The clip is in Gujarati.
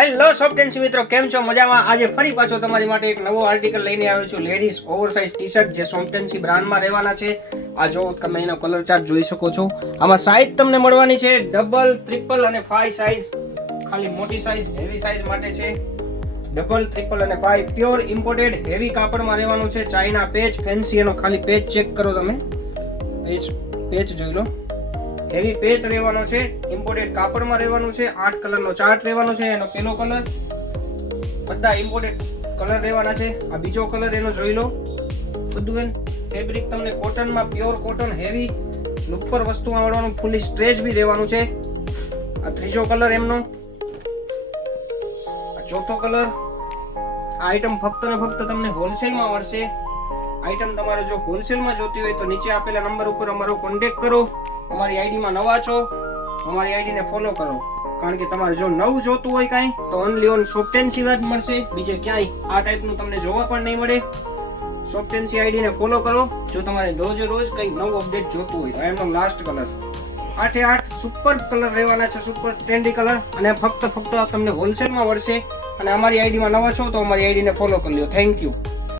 હેલો સોફ્ટેન્સી મિત્રો, કેમ છો? મજામાં? આજે ફરી પાછો તમારી માટે એક નવો આર્ટિકલ લઈને આવ્યો છું. લેડીઝ ઓવરસાઇઝ ટી શર્ટ જે સોફ્ટેન્સી બ્રાન્ડમાં રહેવાના છે. આ જો તમે એનો કલર ચાર્ટ જોઈ શકો છો. આમાં સાઇઝ તમને મળવાની છે ડબલ, ટ્રિપલ અને 5 સાઇઝ. ખાલી મોટી સાઇઝ, હેવી સાઇઝ માટે છે. ડબલ, ટ્રિપલ અને 5 પ્યોર ઇમ્પોર્ટેડ હેવી કાપડમાં રહેવાનું છે. ચાઇના પેચ, ફેન્સી એનો ખાલી પેચ ચેક કરો તમે. પેચ જોઈ લો. હેવી પેચ રહેવાનો છે, ઇમ્પોર્ટેડ કાપડમાં રહેવાનું છે. 8 કલરનો ચાર્ટ રહેવાનો છે. એનો પેલો કલર, બધા ઇમ્પોર્ટેડ કલર રહેવાના છે. આ બીજો કલર એનો જોઈ લો. બધું ફેબ્રિક તમને કોટનમાં, પ્યોર કોટન હેવી લુક પર વસ્તુમાં મળવાનું. ફૂલી સ્ટ્રેચ બી રહેવાનું છે. આ ત્રીજો કલર એમનો. આ ચોથો કલર. આ આઈટમ ફક્ત ને ફક્ત તમને હોલસેલમાં મળશે. આઈટમ તમારે જો હોલસેલમાં જોતી હોય તો નીચે આપેલા નંબર ઉપર અમારો કોન્ટેક્ટ કરો. અમારી આઈડીમાં નવા છો, અમારી આઈડીને ફોલો કરો. કારણ કે તમારે જો નવું જોતું હોય કાંઈ તો ઓનલી ઓન સોફ્ટેન્સી જ મળશે. બીજે ક્યાંય આ ટાઈપનું તમને જોવા પણ નહીં મળે. સોફ્ટેન્સી આઈડીને ફોલો કરો જો તમારે રોજે રોજ કંઈક નવું અપડેટ જોતું હોય. એમનો લાસ્ટ કલર 8 સુપર કલર રહેવાના છે, સુપર ટ્રેન્ડી કલર. અને ફક્ત તમને હોલસેલમાં મળશે. અને અમારી આઈડીમાં નવા છો તો અમારી આઈડીને ફોલો કરી લો. Thank you.